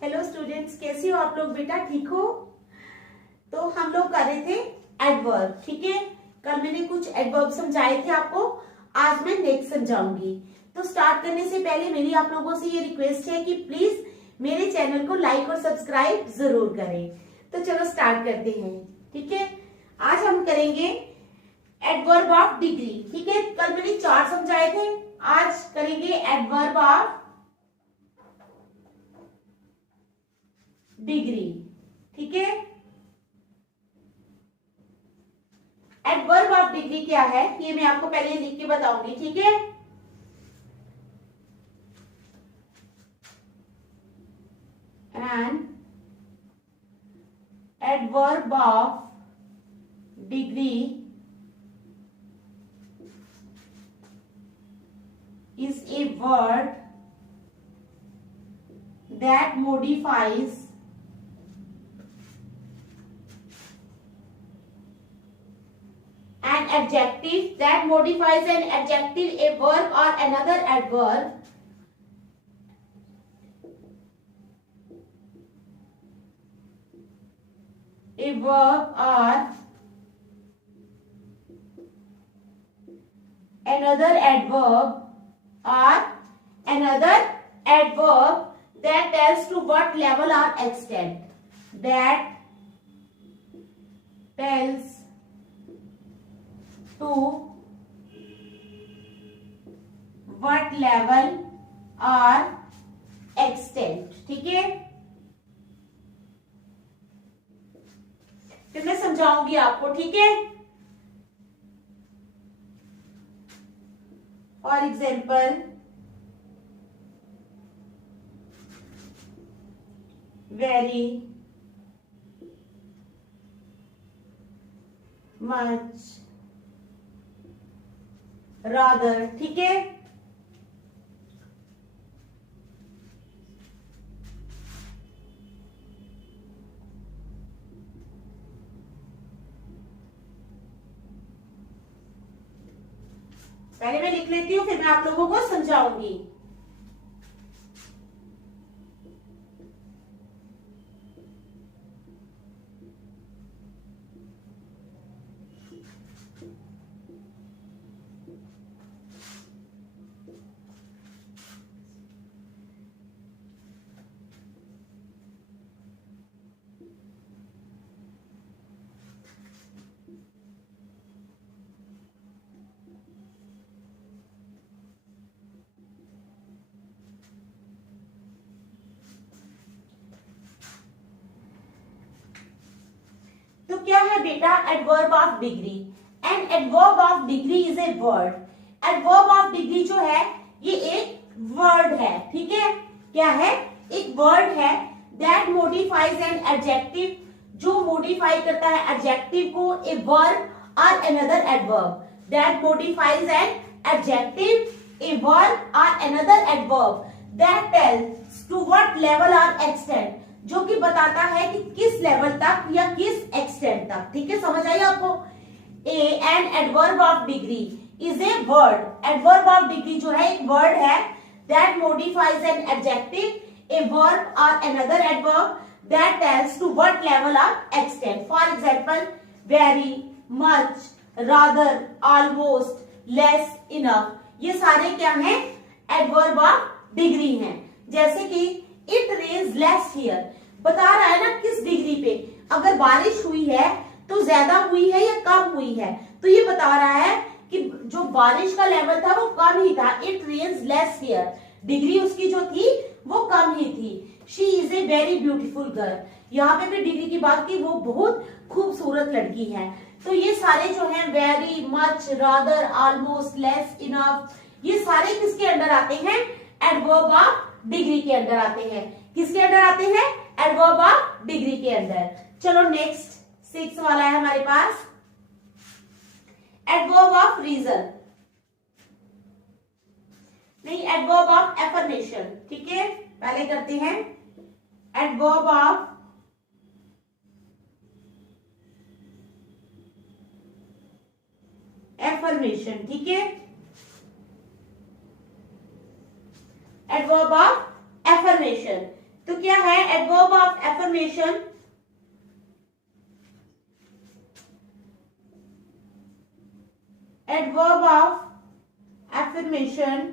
Hello students, कैसे हो आप लोग? बेटा ठीक हो? तो हम लोग कर रहे थे एडवर्ब, ठीक है। कल मैंने कुछ एडवर्ब समझाए थे आपको, आज मैं नेक्स्ट समझाऊंगी। तो स्टार्ट करने से पहले मेरी आप लोगों से ये रिक्वेस्ट है कि प्लीज मेरे चैनल को लाइक और सब्सक्राइब जरूर करें। तो चलो स्टार्ट करते हैं, ठीक है। आज हम करेंगे एडवर्ब ऑफ डिग्री, ठीक है। कल मैंने 4 समझाए थे, आज करेंगे एडवर्ब ऑफ डिग्री, ठीक है। एडवर्ब ऑफ डिग्री क्या है ये मैं आपको पहले लिख के बताऊंगी, ठीक है। N adverb of degree is a word that modifies an adjective, that modifies an adjective, a verb or another adverb a verb or another adverb or another adverb that tells to what level or extent, that tells to what level or extent, ठीक है। फिर मैं समझाऊंगी आपको, ठीक है। For example, very much, rather, ठीक है। पहले मैं लिख लेती हूँ, फिर मैं आप लोगों को समझाऊंगी। तो क्या है बेटा adverb of degree? N adverb of degree is a word. Adverb of degree जो है ये एक वर्ड है, ठीक है। क्या है? एक वर्ड है दैट मोडिफाइज एन एडजेक्टिव, जो मोडिफाई करता है एडजेक्टिव को, ए वर्ब और another adverb, that modifies an adjective, a verb और another adverb, that tells to what level और एक्सटेंट, जो कि बताता है कि किस लेवल तक या किस एक्सटेंट तक, ठीक है। समझ आई आपको? An adverb of degree is a word. Adverb of degree जो है एक वर्ड है that modifies an adjective, a verb और another adverb that tells to what level और extent. For example, very, much, rather, almost, less, enough, ये सारे क्या हैं? एडवर्ब ऑफ डिग्री हैं। जैसे कि इट रेन्स लेस हियर, बता रहा है ना किस डिग्री पे, अगर बारिश हुई है तो ज्यादा हुई है या कम हुई है, तो ये बता रहा है कि जो बारिश का लेवल था वो कम ही था। It rains less here, degree उसकी जो थी वो कम ही थी। She is a very beautiful girl, यहाँ पे भी डिग्री की बात की, वो बहुत खूबसूरत लड़की है। तो ये सारे जो है very, much, rather, almost, less, enough, ये सारे किसके अंडर आते हैं? एडवर्ब ऑफ डिग्री के अंदर आते हैं। किसके अंदर आते हैं? एडवर्ब ऑफ डिग्री के अंदर। चलो नेक्स्ट 6 वाला है हमारे पास, एडवर्ब ऑफ रीजन, नहीं एडवर्ब ऑफ एफर्मेशन, ठीक है। पहले करते हैं एडवर्ब ऑफ एफर्मेशन, ठीक है। एडवर्ब ऑफ एफर्मेशन, तो क्या है adverb of affirmation? Adverb of affirmation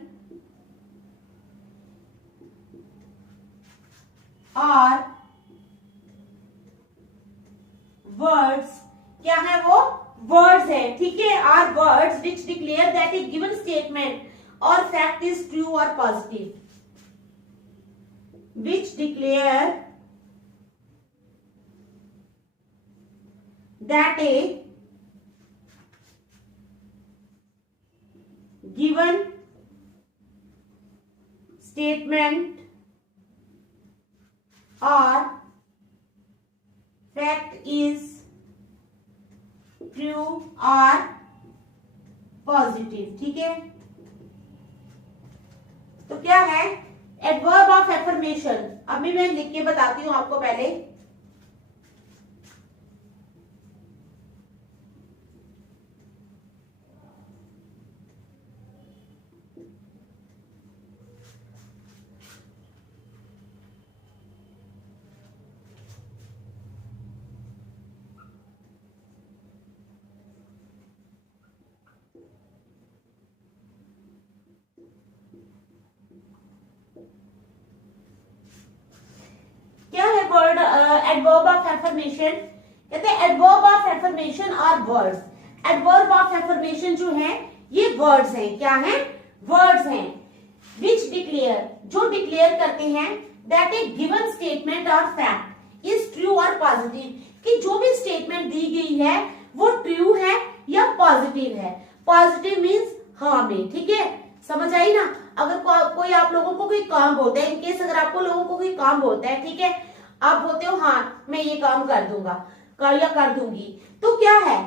are words, क्या है वो? वर्ड्स है, ठीक है, are words which declare that a given statement or fact is true और positive, which declare that a given statement or fact is true और positive, ठीक है। तो क्या है एडवर्ब ऑफ एफर्मेशन? अभी मैं लिख के बताती हूं आपको पहले। क्या है वर्ड एडवर्ब ऑफ एफर्मेशन? कहते हैं adverb of affirmation are words. Adverb of affirmation जो है ये वर्ड्स हैं। क्या है? वर्ड्स हैं विच डिक्लेयर, जो डिक्लेयर करते हैं that a given statement or fact is true और पॉजिटिव, कि जो भी स्टेटमेंट दी गई है वो ट्रू है या पॉजिटिव है। पॉजिटिव मीन्स हाँ में, ठीक है, समझ आई ना। अगर कोई आप लोगों को कोई काम बोलता है, इनकेस अगर आपको लोगों को कोई काम बोलता है, ठीक है, आप बोलते हो हाँ मैं ये काम कर दूंगा या कर दूंगी, तो क्या है?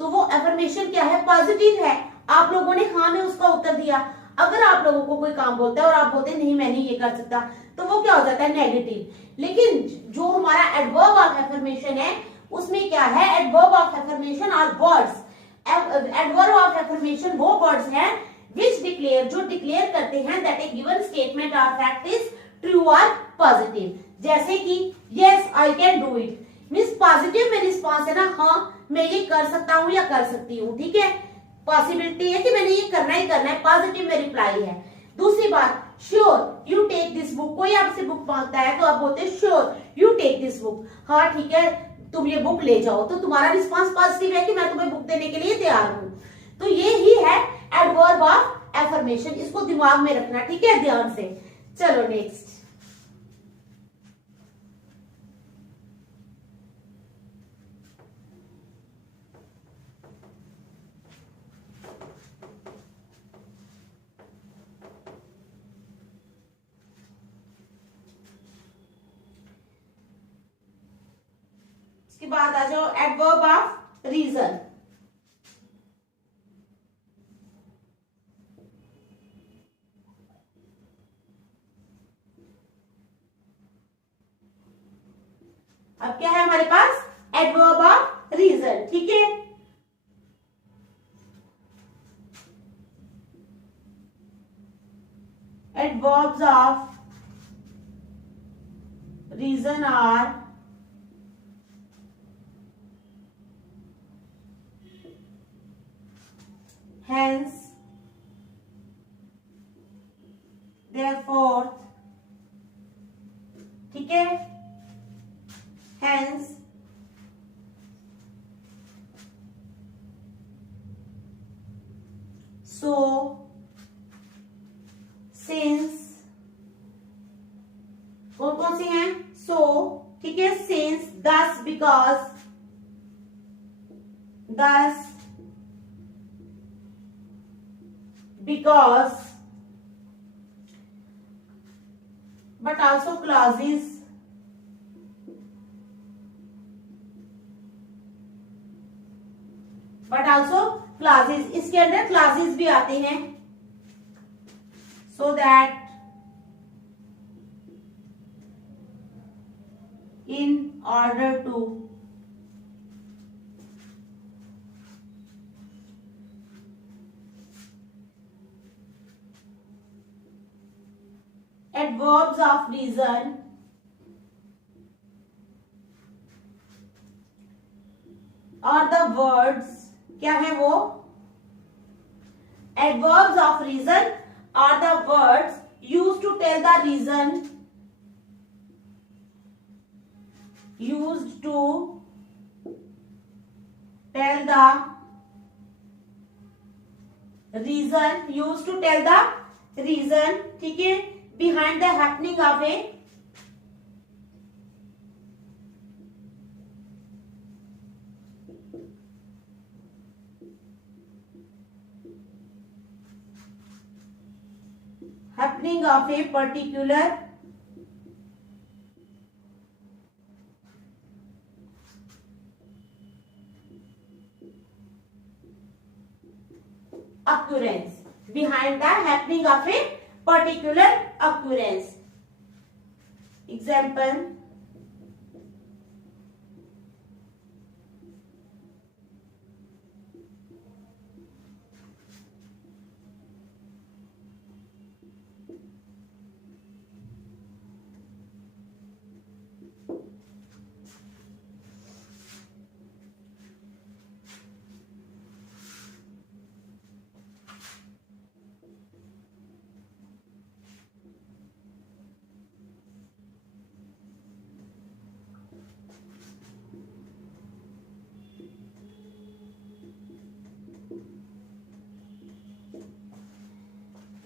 तो वो एफर्मेशन क्या है? पॉजिटिव है। आप लोगों ने हाँ में उसका उत्तर दिया। अगर आप लोगों को कोई काम बोलता है और आप बोलते हैं नहीं मैं नहीं ये कर सकता, तो वो क्या हो जाता है? नेगेटिव। लेकिन जो हमारा एडवर्ब ऑफ एफर्मेशन है उसमें क्या है? Adverb of affirmation are words. Adverb of affirmation वो वर्ड्स हैं which declare, जो डिक्लेयर करते हैं that a given statement or fact is true or positive। जैसे कि yes I can do it, means positive में रिस्पॉन्स है ना, हाँ मैं ये कर सकता हूँ या कर सकती हूँ, ठीक है, पॉसिबिलिटी है कि मैंने ये करना ही करना है, पॉजिटिव में रिप्लाई है। दूसरी बात, sure you take this book, कोई आपसे बुक मांगता है तो आप बोलते हैं sure you take this book, हाँ ठीक है तुम ये बुक ले जाओ, तो तुम्हारा रिस्पॉन्स पॉजिटिव है कि मैं तुम्हें बुक देने के लिए तैयार हूँ। तो ये ही है एडवर्ब ऑफ एफर्मेशन, इसको दिमाग में रखना, ठीक है, ध्यान से। चलो नेक्स्ट। इसके बाद आ जाओ एडवर्ब ऑफ रीजन। अब क्या है हमारे पास? एडवर्ब ऑफ रीजन, ठीक है। Adverbs of reason are hence therefore, ठीक है, hence so since, कौन कौन सी हैं? so, ठीक है, since, thus, because, thus, because, but also clauses, but also clauses, इसके अंदर clauses भी आते हैं, so that in order to adverbs of reason are the words क्या है वो, adverbs of reason are the words used to tell the reason, used to tell the reason, used to tell the reason, ठीक है, behind the happening of a particular occurrence, behind the happening of a particular occurrence. Example,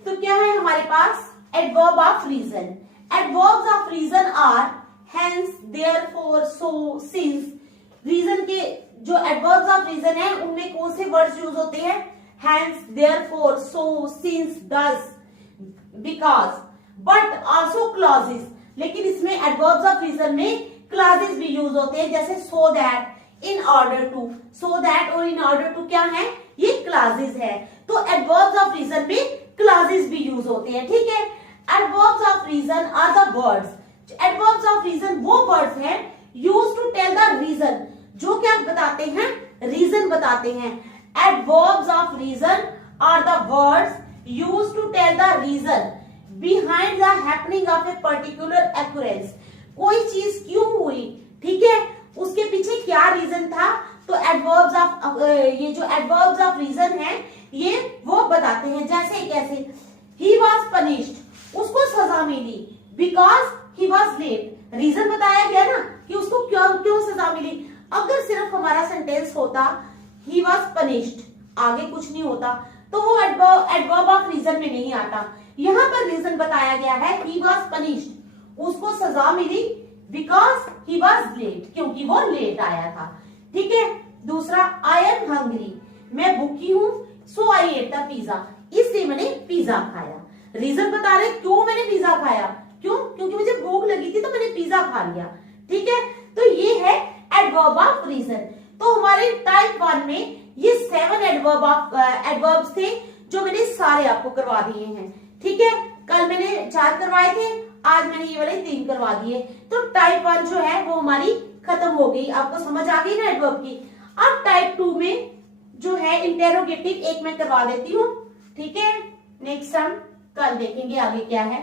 तो क्या है हमारे पास, adverb of reason. Adverbs of reason are hence, therefore, so, since. Reason के जो adverbs of reason है उनमें कौन से वर्ड्स यूज होते हैं, hence, therefore, so, since, thus, because, but also clauses. लेकिन इसमें एडवर्ब्स ऑफ रीजन में क्लॉजेस भी यूज होते हैं, जैसे so that, in order to. So that और इन ऑर्डर टू क्या है, ये क्लॉजेस है। तो एडवर्ब्स ऑफ रीजन में क्लॉजेस भी यूज होते हैं, ठीक है। Adverbs of reason are the words. Adverbs of reason वो वर्ड्स हैं use to tell the reason, जो क्या बताते हैं, रीजन बताते हैं। Adverbs of reason are the words use to tell the reason behind the happening of a particular occurrence। कोई चीज क्यों हुई, ठीक है, उसके पीछे क्या रीजन था। तो एडवर्ब्स ऑफ ये जो एडवर्ब्स ऑफ रीजन है ये वो बताते हैं। जैसे कैसे, ही वॉज पनिश्ड, उसको सजा मिली, because he was late. Reason बताया गया ना कि उसको क्यों सजा मिली। अगर सिर्फ हमारा सेंटेंस होता ही वॉज पनिश्ड, आगे कुछ नहीं होता, तो वो एडवर्ब ऑफ रीजन में नहीं आता। यहाँ पर रीजन बताया गया है, ही वॉज पनिश्ड, उसको सजा मिली, बिकॉज ही वॉज लेट, क्योंकि वो लेट आया था, ठीक है। दूसरा, आई एम हंग्री, मैं भूखी हूं, सो आई एट द पिज्जा, इसलिए मैंने पिज्जा खाया। रीजन बता रहे क्यों मैंने पिज्जा खाया, क्यों, क्योंकि मुझे भूख लगी थी तो मैंने पिज्जा खा लिया, ठीक है। तो ये है एडवर्ब ऑफ रीजन। तो हमारे टाइप 1 में ये 7 एडवर्ब्स थे जो मैंने सारे आपको करवा दिए हैं, ठीक है। कल मैंने 4 करवाए थे, आज मैंने ये वाले 3 करवा दिए। तो टाइप 1 जो है वो हमारी खत्म हो गई, आपको समझ आ गई ना एडवर्ब की। अब टाइप 2 में जो है इंटेरोगेटिव एक मैं करवा देती हूँ, ठीक है। नेक्स्ट हम कल देखेंगे आगे क्या है।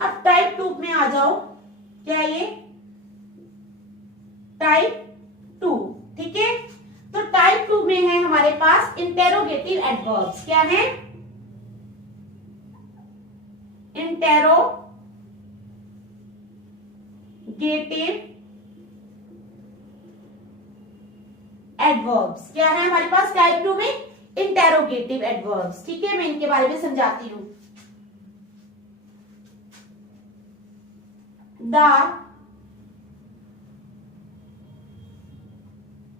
अब टाइप 2 में आ जाओ, क्या ये टाइप 2, ठीक है। तो टाइप 2 में है हमारे पास इंटेरोगेटिव एडवर्ब्स, क्या है, इंटेरोगेटिव एडवर्ब्स। क्या है हमारे पास टाइप 2 में, इंटेरोगेटिव एडवर्ब्स, ठीक है। मैं इनके बारे में समझाती हूं। The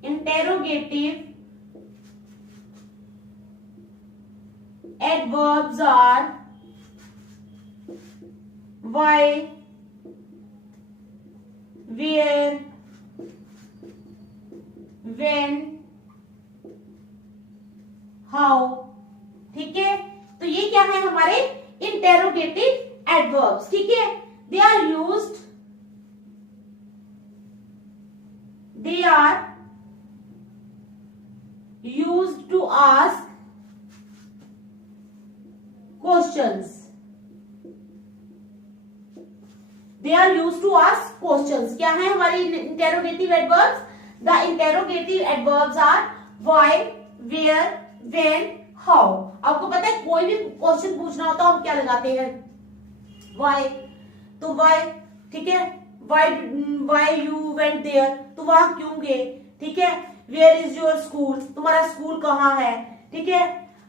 interrogative adverbs are why, where, when, how, ठीक है। तो ये क्या है हमारे इंटेरोगेटिव एडवर्ब्स, ठीक है। They are used to ask questions, they are use to ask questions. क्या है हमारे interrogative adverbs? The interrogative adverbs are why, where, when, how. आपको पता है कोई भी क्वेश्चन पूछना होता है हम क्या लगाते हैं? व्हाई। तो व्हाई, ठीक है, व्हाई यू वेंट देयर, तो वहां क्यों गए, ठीक है। वेयर इज योर स्कूल, तुम्हारा स्कूल कहाँ है, ठीक है।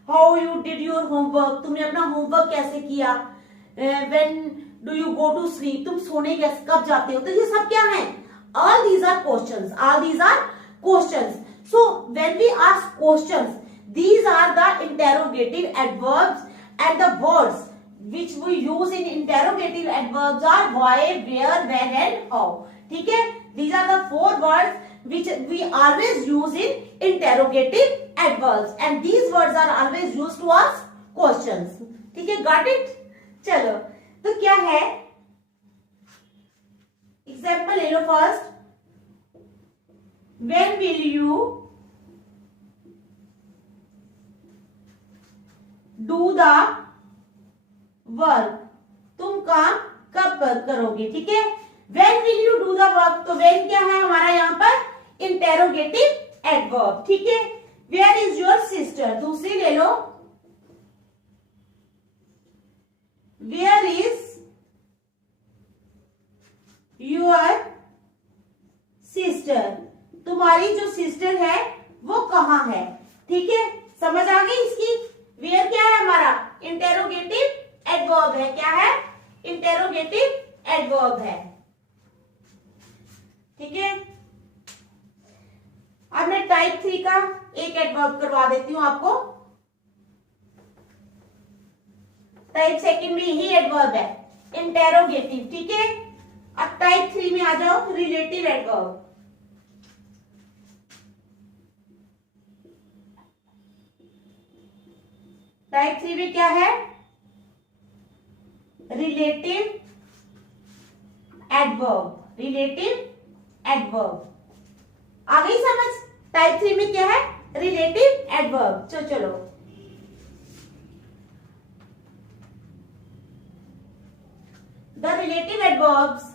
How you did your homework, तुमने अपना होमवर्क कैसे किया। When do you go to sleep, तुम सोने कब जाते हो। तो ये सब क्या है? All these are questions, all these are questions. So when we ask questions, these are the interrogative adverbs, and the words which we use in interrogative adverbs are why, where, when and how, ठीक है। these are the 4 words which we always use in interrogative adverbs, and these words are always used to ask questions, ठीक है। got it? चलो, तो क्या है example ले लो first. when will you do the work, तुम काम कब करोगे, ठीक है। when will you do the work, तो when क्या है हमारा यहाँ पर? इंटेरोगेटिव एडवर्ब, ठीक है। where is your sister, दूसरी ले लो। where is your sister, तुम्हारी जो सिस्टर है वो कहाँ है, ठीक है। समझ आ गई इसकी? वेयर क्या है हमारा? इंटेरोगेटिव एडवर्ब है। क्या है? इंटेरोगेटिव एडवर्ब है, ठीक है। अब मैं टाइप 3 का एक एडवर्ब करवा देती हूं आपको। टाइप 2 में यही एडवर्ब है, इंटेरोगेटिव, ठीक है। अब टाइप 3 में आ जाओ, रिलेटिव एडवर्ब। टाइप 3 में क्या है? Relative adverb, relative adverb. आ गई समझ? टाइप 3 में क्या है? Relative adverb. चलो the relative adverbs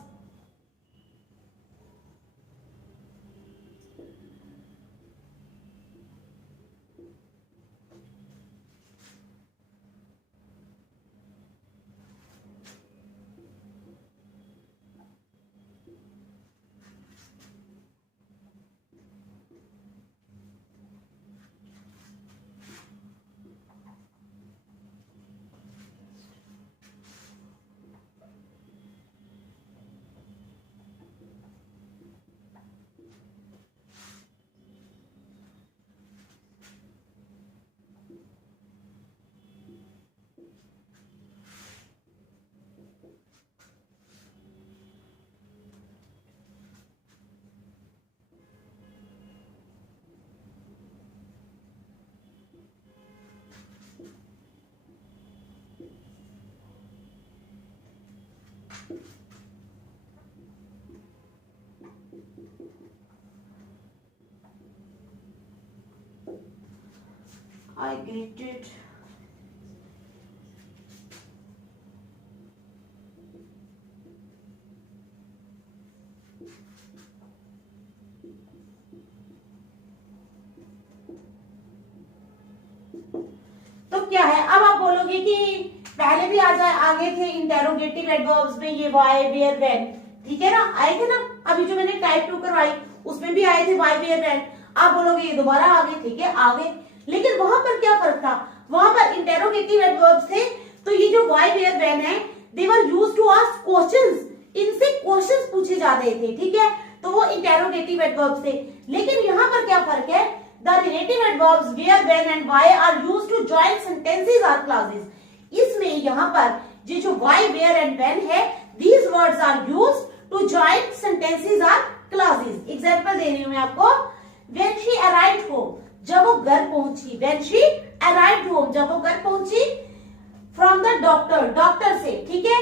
I greeted तो क्या है? अब आप बोलोगे कि पहले भी आगे थे इंटेरोगेटिव एडवर्ब्स में ये वाई, वेयर, व्हेन, ठीक है ना, आए थे ना। अभी जो मैंने टाइप 2 करवाई उसमें भी आए थे वाई, वेयर, व्हेन। आप बोलोगे ये दोबारा आ गए, ठीक है, आ गए। लेकिन वहां पर क्या फर्क था? वहां पर इंटेरोगेटिव एडवर्ब्स थे, तो ये जो वाई, वेयर, व्हेन है, they were used to ask questions, इनसे क्वेश्चंस पूछे जाते थे, ठीक है, तो वो इंटेरोगेटिव एडवर्ब्स थे। लेकिन यहाँ पर क्या फर्क है? The relative adverbs where, when and why are used to join sentences और क्लॉजेस। इसमें यहाँ पर ये जो व्हाई, वेयर एंड व्हेन है, these words are used to join sentences और क्लॉजेस। एग्जांपल दे रही हूं मैं आपको। व्हेन शी अराइव्ड होम, जब वो घर पहुंची। व्हेन शी अराइव्ड होम, जब वो घर पहुंची। फ्रॉम द डॉक्टर, डॉक्टर से, ठीक है।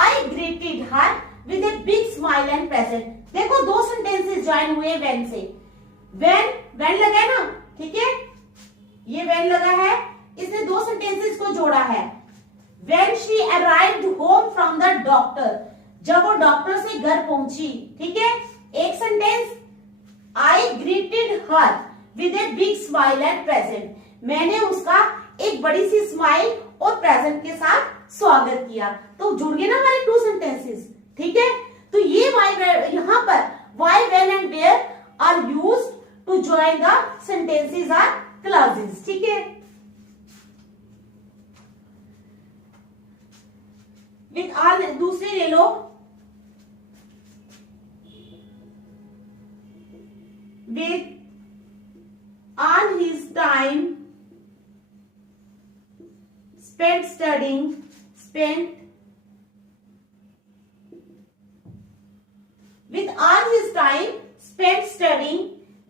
I greeted her with a big smile and present. देखो दो सेंटेंसेस ज्वाइन हुए व्हेन से। व्हेन लगा है ना, ठीक है, ये व्हेन लगा है, इसने दो सेंटेंसेस को जोड़ा है। When she arrived home from the doctor, जब वो डॉक्टर से घर पहुंची, ठीक है। एक sentence, I greeted her with a big smile and present, मैंने उसका एक बड़ी सी स्माइल और प्रेजेंट के साथ स्वागत किया। तो जुड़ गए ना हमारे 2 सेंटेंसेस, ठीक है। तो ये वाई, यहाँ पर why, when and where are used to join the sentences or clauses, ठीक है। विद ऑल, दूसरे ले लो, with all his time spent studying, with all his time spent studying,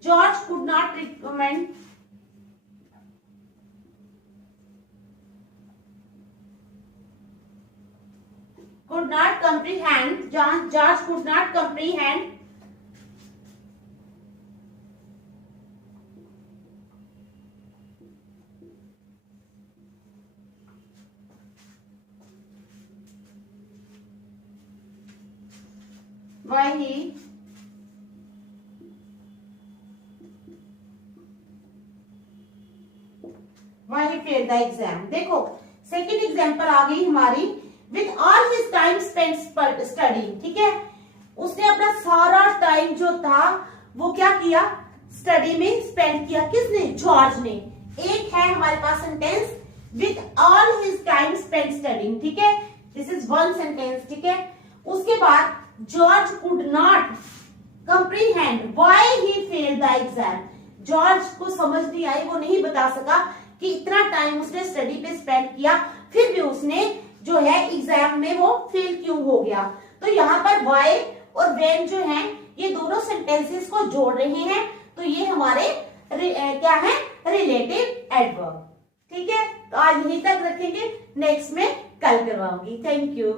George could not recommend George could not comprehend why he failed the exam। देखो second example आ गई हमारी, with all his time spent study, ठीक है। उसने अपना सारा time जो था वो क्या किया, स्टडी में स्पेंड किया। किसने, जॉर्ज ने। एक है हमारे पास sentence, with all his time spent studying, ठीक है, दिस इज वन सेंटेंस, ठीक है। उसके बाद George could not comprehend why he failed the exam, George को समझ नहीं आई, वो नहीं बता सका कि इतना टाइम उसने स्टडी पे स्पेंड किया, फिर भी उसने जो है एग्जाम में वो फेल क्यों हो गया। तो यहाँ पर व्हाई और व्हेन जो है ये दोनों सेंटेंसेस को जोड़ रहे हैं, तो ये हमारे क्या है, रिलेटिव एडवर्ब, ठीक है। तो आज यहीं तक रखेंगे, नेक्स्ट में कल करवाऊंगी। Thank you.